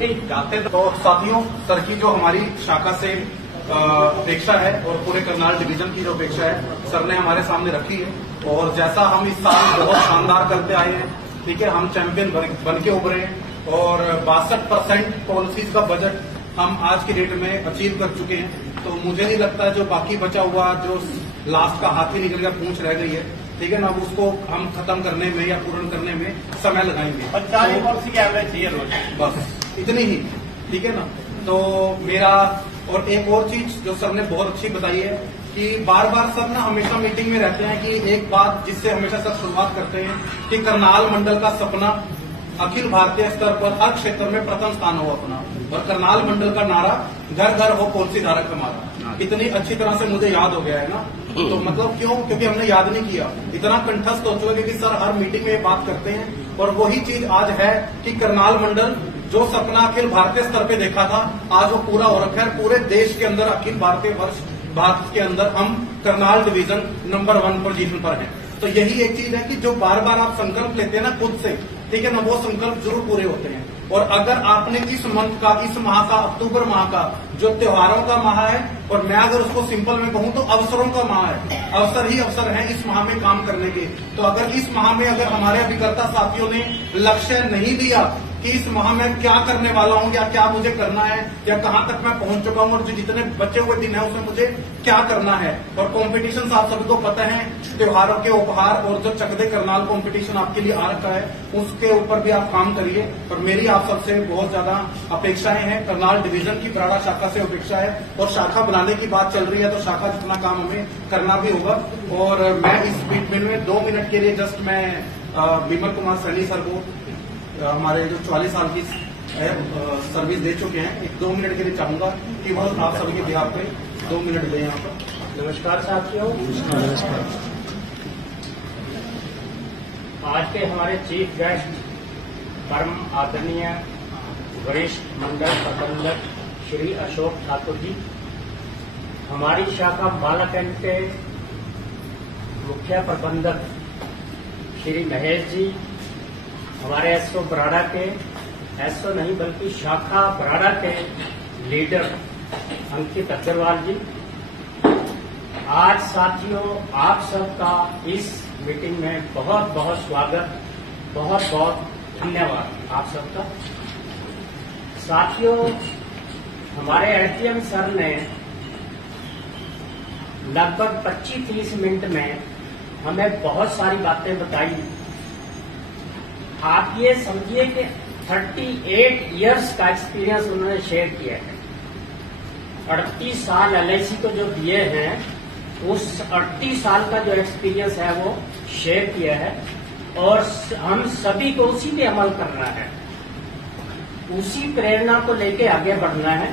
जाते। तो साथियों, सर की जो हमारी शाखा से अपेक्षा है और पूरे करनाल डिवीजन की जो अपेक्षा है सर ने हमारे सामने रखी है, और जैसा हम इस साल बहुत शानदार करते आए हैं, ठीक है, हम चैंपियन बन के उभरे हैं और 62% पॉलिसीज का बजट हम आज की डेट में अचीव कर चुके हैं। तो मुझे नहीं लगता जो बाकी बचा हुआ जो लास्ट का हाथ ही निकल गया, पूंछ रह गई है, ठीक है ना, अब उसको हम खत्म करने में या पूर्ण करने में समय लगाएंगे। 50 पॉलिसी की एवरेज चाहिए रोज, बस इतनी ही, ठीक है ना। तो मेरा और एक और चीज जो सर ने बहुत अच्छी बताई है कि बार बार सर ना हमेशा मीटिंग में रहते हैं कि एक बात जिससे हमेशा सर शुरुआत करते हैं कि करनाल मंडल का सपना अखिल भारतीय स्तर पर हर क्षेत्र में प्रथम स्थान हो अपना, और करनाल मंडल का नारा घर घर हो पॉलिसी धारक हमारा। इतनी अच्छी तरह से मुझे याद हो गया है ना, तो मतलब क्यों, क्योंकि हमने याद नहीं किया, इतना कंठस्थ हो चुका क्योंकि सर हर मीटिंग में ये बात करते हैं। और वही चीज आज है कि करनाल मंडल जो सपना अखिल भारतीय स्तर पे देखा था आज वो पूरा हो रखा है। पूरे देश के अंदर अखिल भारतीय वर्ष भारत के अंदर हम करनाल डिवीजन नंबर 1 पोजीशन पर हैं। तो यही एक चीज है कि जो बार बार आप संकल्प लेते हैं ना खुद से, ठीक है ना, वो संकल्प जरूर पूरे होते हैं। और अगर आपने इस मंथ का, इस माह का, अक्टूबर माह का जो त्योहारों का माह है, और मैं अगर उसको सिंपल में कहूं तो अवसरों का माह है, अवसर ही अवसर है इस माह में काम करने के। तो अगर इस माह में अगर हमारे अभिकर्ता साथियों ने लक्ष्य नहीं दिया कि इस माह में क्या करने वाला हूं या क्या मुझे करना है या कहां तक मैं पहुंच चुका हूं और जो जितने बचे हुए दिन है उसमें मुझे क्या करना है, और कॉम्पिटिशन आप सभी को पता है, त्योहारों के उपहार और जो चक दे करनाल कॉम्पिटिशन आपके लिए आ रखा है उसके ऊपर भी आप काम करिए। और मेरी आप सबसे बहुत ज्यादा अपेक्षाएं हैं, करनाल डिवीजन की बराड़ा शाखा से अपेक्षा है, और शाखा बनाने की बात चल रही है तो शाखा जितना काम हमें करना भी होगा। और मैं इस बीच में 2 मिनट के लिए जस्ट मैं विमल कुमार सैनी सर को हमारे जो 44 साल की सर्विस दे चुके हैं, एक 2 मिनट के लिए चाहूंगा कि वो आप सभी के बिहार पे 2 मिनट दें यहाँ पर। नमस्कार साथियों। नमस्कार। आज के हमारे चीफ गेस्ट परम आदरणीय वरिष्ठ मंडल प्रबंधक श्री अशोक ठाकुर जी, हमारी शाखा बालाकंड के मुख्य प्रबंधक श्री महेश जी, हमारे एसओ बराड़ा के, एसओ नहीं बल्कि शाखा बराड़ा के लीडर अंकित अग्रवाल जी, आज साथियों आप सबका इस मीटिंग में बहुत बहुत स्वागत, बहुत बहुत धन्यवाद आप सबका। साथियों, हमारे एडीएम सर ने लगभग 25-30 मिनट में हमें बहुत सारी बातें बताई। आप ये समझिए कि 38 इयर्स का एक्सपीरियंस उन्होंने शेयर किया है। 38 साल एलआईसी को जो दिए हैं, उस 38 साल का जो एक्सपीरियंस है वो शेयर किया है, और हम सभी को उसी पे अमल करना है, उसी प्रेरणा को लेके आगे बढ़ना है।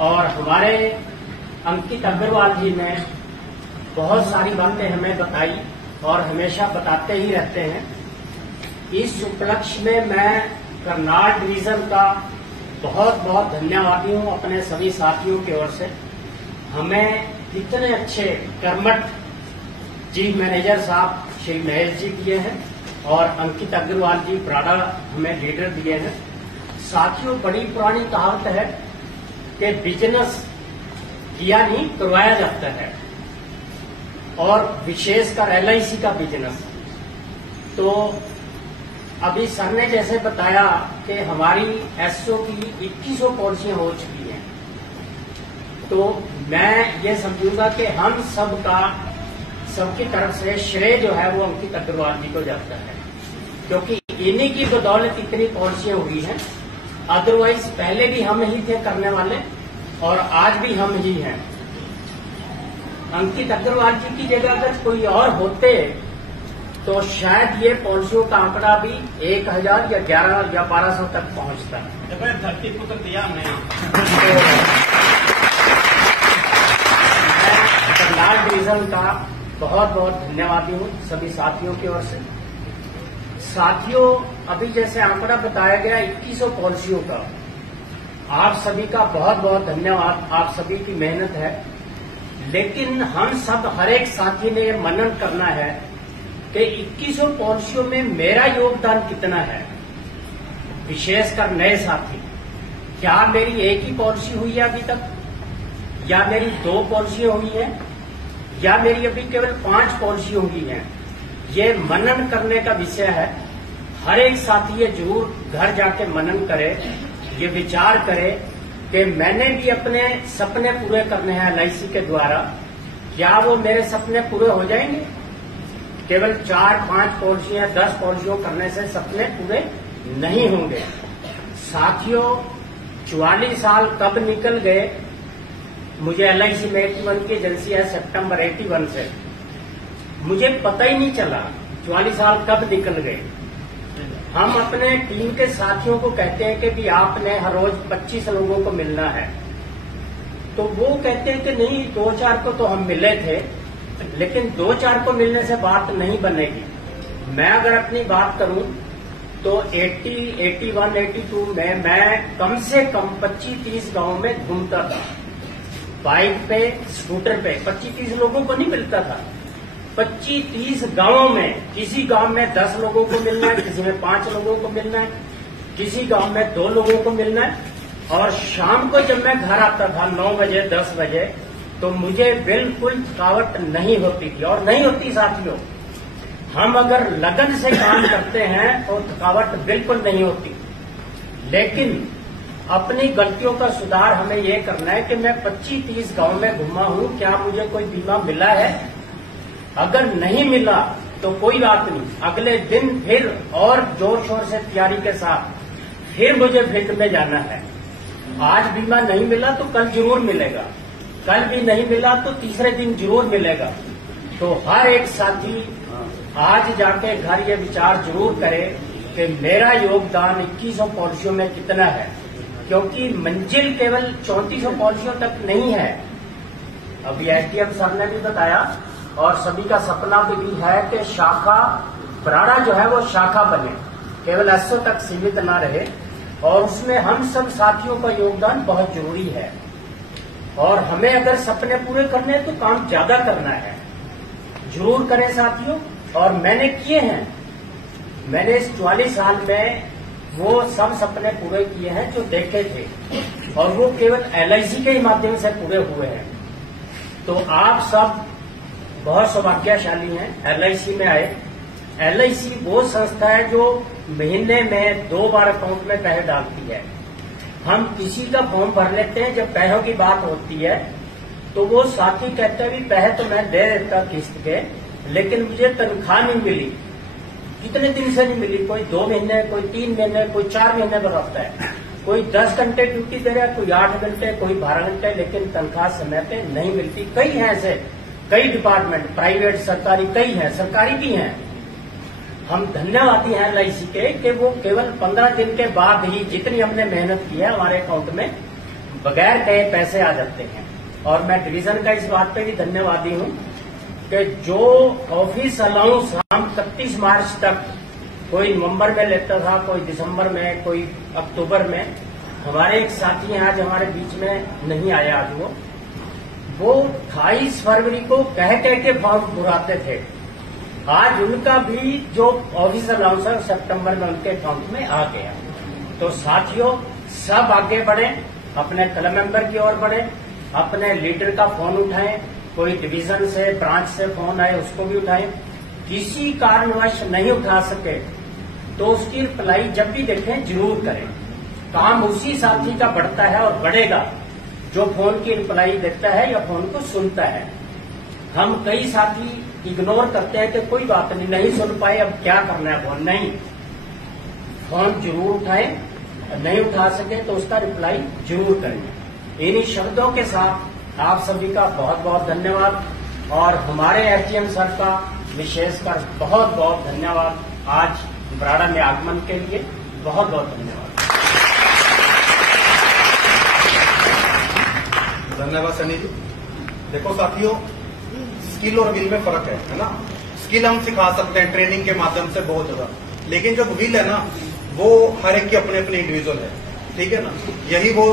और हमारे अंकित अग्रवाल जी ने बहुत सारी बातें हमें बताई और हमेशा बताते ही रहते हैं। इस उपलक्ष्य में मैं करनाल डिवीजन का बहुत बहुत धन्यवादी हूं अपने सभी साथियों की ओर से। हमें इतने अच्छे कर्मठ चीफ मैनेजर साहब श्री महेश जी दिए हैं और अंकित अग्रवाल जी बराड़ा हमें लीडर दिए हैं। साथियों, बड़ी पुरानी कहावत है कि बिजनेस किया नहीं करवाया जाता है, और विशेषकर एलआईसी का बिजनेस। तो अभी सर ने जैसे बताया कि हमारी एसओ की 2100 पॉलिसियां हो चुकी हैं, तो मैं ये समझूंगा कि हम सबकी तरफ से श्रेय जो है वो अंकित अग्रवाल जी को जाता है, क्योंकि इन्हीं की बदौलत इतनी पॉलिसियां हुई हैं। अदरवाइज पहले भी हम ही थे करने वाले और आज भी हम ही हैं। अंकित अग्रवाल जी की जगह अगर कोई और होते तो शायद ये पॉलिसियों का आंकड़ा भी 1000 या 11 या 1200 तक पहुंचता है। धरती पुत्र दिया हमने। करनाल डिवीजन का बहुत बहुत धन्यवादी हूं सभी साथियों की ओर से। साथियों, अभी जैसे आंकड़ा बताया गया 2100 पॉलिसियों का, आप सभी का बहुत बहुत धन्यवाद, आप सभी की मेहनत है। लेकिन हम सब हर एक साथी ने ये मनन करना है कि 2100 पॉलिसियों में मेरा योगदान कितना है, विशेषकर नए साथी। क्या मेरी एक ही पॉलिसी हुई है अभी तक, या मेरी 2 पॉलिसियां हुई हैं, या मेरी अभी केवल 5 पॉलिसी हुई हैं? ये मनन करने का विषय है। हर एक साथी ये जरूर घर जाके मनन करे, ये विचार करे कि मैंने भी अपने सपने पूरे करने हैं LIC के द्वारा। क्या वो मेरे सपने पूरे हो जाएंगे? केवल 4-5 पॉलिसियां 10 पॉलिसियों करने से सपने पूरे नहीं होंगे। साथियों, 44 साल कब निकल गए? मुझे LIC में 81 की एजेंसी है, सितंबर 81 से मुझे पता ही नहीं चला 44 साल कब निकल गए। हम अपने टीम के साथियों को कहते हैं कि भी आपने हर रोज 25 लोगों को मिलना है, तो वो कहते हैं कि नहीं 2-4 को तो हम मिले थे, लेकिन 2-4 को मिलने से बात नहीं बनेगी। मैं अगर अपनी बात करूं तो 80, 81, 82 में मैं कम से कम 25-30 गांव में घूमता था, बाइक पे, स्कूटर पे। 25-30 लोगों को नहीं मिलता था। 25-30 गांवों में, किसी गांव में 10 लोगों को मिलना है, किसी में 5 लोगों को मिलना है, किसी गांव में 2 लोगों को मिलना है। और शाम को जब मैं घर आता था 9 बजे 10 बजे, तो मुझे बिल्कुल थकावट नहीं होती थी, और नहीं होती साथियों। हम अगर लगन से काम करते हैं तो थकावट बिल्कुल नहीं होती। लेकिन अपनी गलतियों का सुधार हमें ये करना है कि मैं 25-30 गांव में घुमा हूं, क्या मुझे कोई बीमा मिला है? अगर नहीं मिला तो कोई बात नहीं, अगले दिन फिर और जोर शोर से तैयारी के साथ फिर मुझे फील्ड में जाना है। आज बीमा नहीं मिला तो कल जरूर मिलेगा, कल भी नहीं मिला तो तीसरे दिन जरूर मिलेगा। तो हर एक साथी आज जाके घर ये विचार जरूर करे कि मेरा योगदान 2100 पॉलिसियों में कितना है, क्योंकि मंजिल केवल 3400 पॉलिसियों तक नहीं है। अभी SDM सर ने भी बताया, और सभी का सपना भी है कि शाखा बराड़ा जो है वो शाखा बने, केवल SO तक सीमित ना रहे, और उसमें हम सब साथियों का योगदान बहुत जरूरी है। और हमें अगर सपने पूरे करने हैं तो काम ज्यादा करना है, जरूर करें साथियों। और मैंने किए हैं, मैंने इस 44 साल में वो सब सपने पूरे किए हैं जो देखे थे, और वो केवल LIC के ही माध्यम से पूरे हुए हैं। तो आप सब बहुत सौभाग्यशाली हैं, LIC में आए। LIC वो संस्था है जो महीने में 2 बार अकाउंट में पैसे डालती है। हम किसी का फॉर्म भर लेते हैं, जब पैसों की बात होती है तो वो साथी कहते हैं भी पैसे तो मैं दे देता किस्त के, लेकिन मुझे तनख्वाह नहीं मिली। कितने दिन से नहीं मिली? कोई 2 महीने, कोई 3 महीने, कोई 4 महीने पर होता है। कोई 10 घंटे ड्यूटी दे रहा है, कोई 8 घंटे, कोई 12 घंटे, लेकिन तनख्वाह समय पे नहीं मिलती। कई हैं ऐसे, कई डिपार्टमेंट, प्राइवेट, सरकारी, कई हैं, सरकारी भी हैं। हम धन्यवादी हैं LIC के कि वो केवल 15 दिन के बाद ही जितनी हमने मेहनत की है हमारे अकाउंट में बगैर कहे पैसे आ जाते हैं। और मैं डिवीजन का इस बात पे भी धन्यवादी हूं कि जो ऑफिस अलाउंस हम 31 मार्च तक, कोई नवंबर में लेता था, कोई दिसंबर में, कोई अक्टूबर में, हमारे एक साथी हैं आज हमारे बीच में नहीं आए आज, वो 28 फरवरी को कह के फॉर्म भराते थे। आज उनका भी जो ऑफिस अलाउंस है सितंबर में उनके अकाउंट में आ गया। तो साथियों, सब आगे बढ़े, अपने क्लब मेंबर की ओर बढ़े, अपने लीडर का फोन उठाएं, कोई डिवीजन से, ब्रांच से फोन आए उसको भी उठाएं। किसी कारणवश नहीं उठा सके तो उसकी रिप्लाई जब भी देखें जरूर करें। काम उसी साथी का बढ़ता है और बढ़ेगा जो फोन की रिप्लाई देता है या फोन को सुनता है। हम कई साथी इग्नोर करते हैं कि कोई बात नहीं, नहीं सुन पाए, अब क्या करना है फोन। नहीं, फोन जरूर उठाएं, नहीं उठा सके तो उसका रिप्लाई जरूर करें। इन्हीं शब्दों के साथ आप सभी का बहुत बहुत धन्यवाद, और हमारे SDM सर का विशेषकर बहुत बहुत धन्यवाद आज बराड़ा में आगमन के लिए। बहुत बहुत धन्यवाद। धन्यवाद सनी जी। देखो साथियों, स्किल और विल में फर्क है ना। स्किल हम सिखा सकते हैं ट्रेनिंग के माध्यम से बहुत ज्यादा, लेकिन जो विल है ना वो हर एक की अपने अपने इंडिविजुअल है, ठीक है ना। यही वो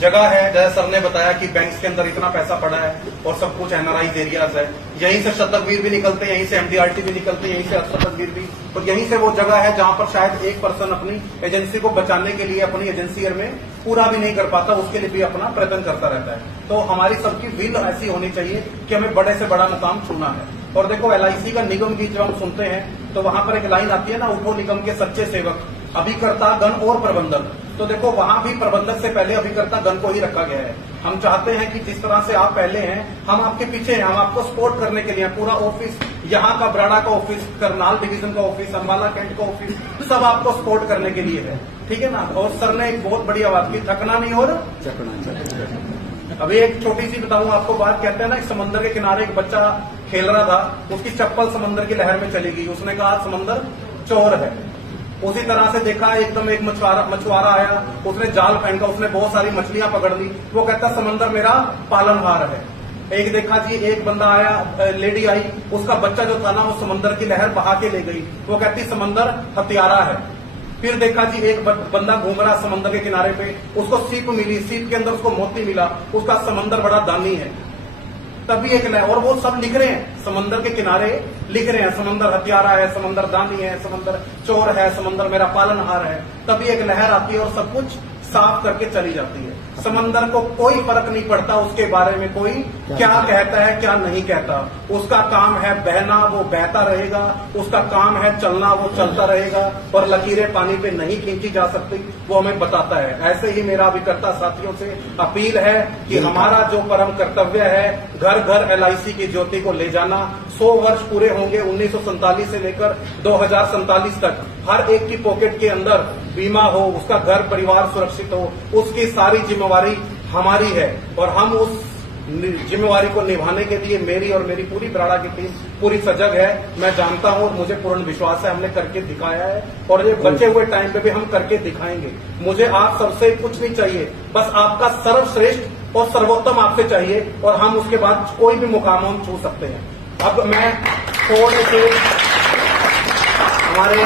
जगह है, जैसे सर ने बताया कि बैंक्स के अंदर इतना पैसा पड़ा है और सब कुछ एनआरआईज एरियाज है, यहीं से शतकवीर भी निकलते हैं, यहीं से एमडीआरटी भी निकलते हैं, यहीं से शतकवीर भी, और यहीं से वो जगह है जहां पर शायद एक पर्सन अपनी एजेंसी को बचाने के लिए अपनी एजेंसी में पूरा भी नहीं कर पाता, उसके लिए भी अपना प्रयत्न करता रहता है। तो हमारी सबकी विल ऐसी होनी चाहिए कि हमें बड़े से बड़ा मुकाम छूना है। और देखो एलआईसी का निगम गीत जब हम सुनते हैं तो वहां पर एक लाइन आती है ना, उठो निगम के सच्चे सेवक, अभिकर्ता गण और प्रबंधक। तो देखो वहां भी प्रबंधक से पहले अभिकर्ता गण को ही रखा गया है। हम चाहते हैं कि जिस तरह से आप पहले हैं, हम आपके पीछे हैं, हम आपको सपोर्ट करने के लिए पूरा ऑफिस, यहाँ का बराड़ा का ऑफिस, करनाल डिवीजन का ऑफिस, अम्बाला कैंट का ऑफिस, सब आपको सपोर्ट करने के लिए है, ठीक है ना। और सर ने एक बहुत बड़ी आवाज की, थकना नहीं और अभी एक छोटी सी बताऊं आपको बात, कहते हैं ना, समंदर के किनारे एक बच्चा खेल रहा था, उसकी चप्पल समंदर की लहर में चली गई, उसने कहा समंदर चोर है। उसी तरह से देखा एकदम एक मछुआरा आया, उसने जाल पहनकर उसने बहुत सारी मछलियां पकड़ ली, वो कहता समंदर मेरा पालनहार है। एक देखा जी, एक बंदा आया, लेडी आई, उसका बच्चा जो था ना वो समंदर की लहर बहा के ले गई, वो कहती समंदर हत्यारा है। फिर देखा जी, एक बंदा घूम रहा समंदर के किनारे पे, उसको सीप मिली, सीप के अंदर उसको मोती मिला, उसका समंदर बड़ा दानी है। तभी एक लहर, और वो सब लिख रहे हैं समंदर के किनारे, लिख रहे हैं समंदर हत्यारा है, समंदर दानी है, समंदर चोर है, समंदर मेरा पालनहार है। तभी एक लहर आती है और सब कुछ साफ करके चली जाती है। समंदर को कोई फर्क नहीं पड़ता उसके बारे में कोई क्या कहता है क्या नहीं कहता, उसका काम है बहना, वो बहता रहेगा, उसका काम है चलना, वो चलता रहेगा, और लकीरें पानी पे नहीं खींची जा सकती, वो हमें बताता है। ऐसे ही मेरा अभिकर्ता साथियों से अपील है कि हमारा जो परम कर्तव्य है, घर घर एलआईसी की ज्योति को ले जाना। 100 वर्ष पूरे होंगे 1947 से लेकर 2047 तक, हर एक की पॉकेट के अंदर बीमा हो, उसका घर परिवार सुरक्षित हो, उसकी सारी जिम्मेवारी हमारी है। और हम उस जिम्मेवारी को निभाने के लिए मेरी और मेरी पूरी बराड़ा की टीम पूरी सजग है। मैं जानता हूं और मुझे पूर्ण विश्वास है, हमने करके दिखाया है और ये बचे हुए टाइम पे भी हम करके दिखाएंगे। मुझे आप सबसे कुछ नहीं चाहिए, बस आपका सर्वश्रेष्ठ और सर्वोत्तम आपसे चाहिए, और हम उसके बाद कोई भी मुकाम हम छू सकते हैं। अब मैं थोड़े से हमारे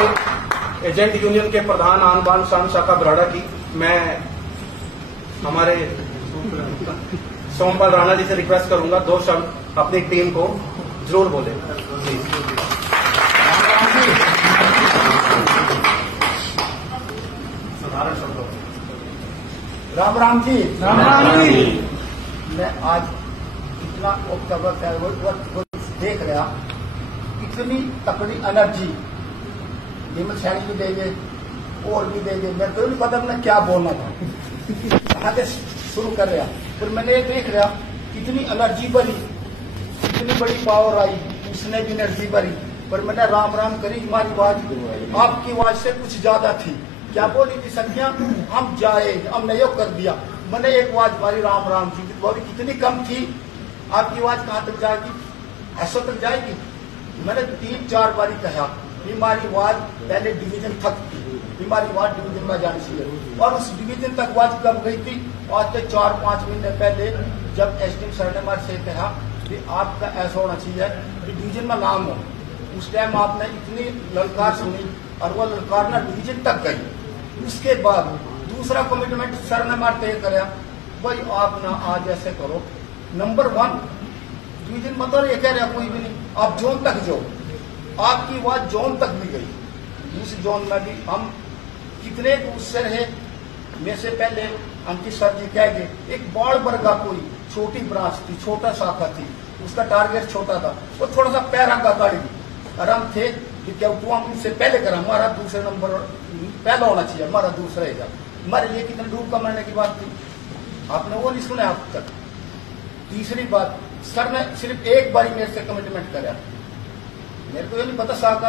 एजेंट यूनियन के प्रधान आन बान शान शाखा बराड़ा की, मैं हमारे सोमपाल राणा जी से रिक्वेस्ट करूंगा 2 शब्द अपनी टीम को जरूर बोले। साधारण शब्दों। राम राम जी। राम राम जी। मैं आज इतना अक्टूबर वो देख रहा, इतनी तकड़ी एनर्जी हिम्मत सैनी भी देंगे और भी देंगे, मैं तो नहीं पता मैं क्या बोलना था, कहाँ से शुरू कर रहा। फिर मैंने ये देख रहा कितनी एनर्जी भरी, इतनी बड़ी पावर आई, उसने भी एनर्जी भरी, पर मैंने राम राम करी। हमारी आवाज आपकी आवाज से कुछ ज्यादा थी, क्या बोली थी संख्या, हम जाए, हमने यो कर दिया। मैंने एक आवाज मारी राम राम जी की, बोली कितनी कम थी, आपकी आवाज कहाँ तक जाएगी, ऐसा तक जाएगी। मैंने 3-4 बारी कहा हमारी आवाज पहले डिवीजन तक थी, हमारी आवाज डिवीजन में जानी चाहिए, और उस डिवीजन तक आवाज कब गई थी, आज से 4-5 महीने पहले जब एसडीएम सर ने हमारे से कहा कि आपका ऐसा होना चाहिए कि डिवीजन में नाम हो, उस टाइम आपने इतनी ललकार सुनी और वो ललकार ना डिवीजन तक गई। उसके बाद दूसरा कमिटमेंट सर ने हमारे तय कराया, भाई आप ना आज ऐसे करो, नंबर 1 डिवीजन मतलब ये कह रहा कोई भी नहीं, आप जोन तक जो, आपकी आवाज जोन तक भी गई। उस जोन में भी हम कितने दूर से रहे, मेरे से पहले अंकित सर जी कह गए, एक बाढ़ वर्गा कोई छोटी ब्रांच थी, छोटा शाखा थी, उसका टारगेट छोटा था, वो थोड़ा सा पैरा का गाड़ी और हम थे क्या तो हम इससे पहले करा, हमारा दूसरे नंबर पहला होना चाहिए, हमारा दूसरा रहेगा। हमारे लिए कितने डूब का मरने की बात थी, आपने वो नहीं सुना अब तक। तीसरी बात, सर ने सिर्फ एक बारी मेरे से कमिटमेंट कराया, मेरे को ये नहीं पता शाखा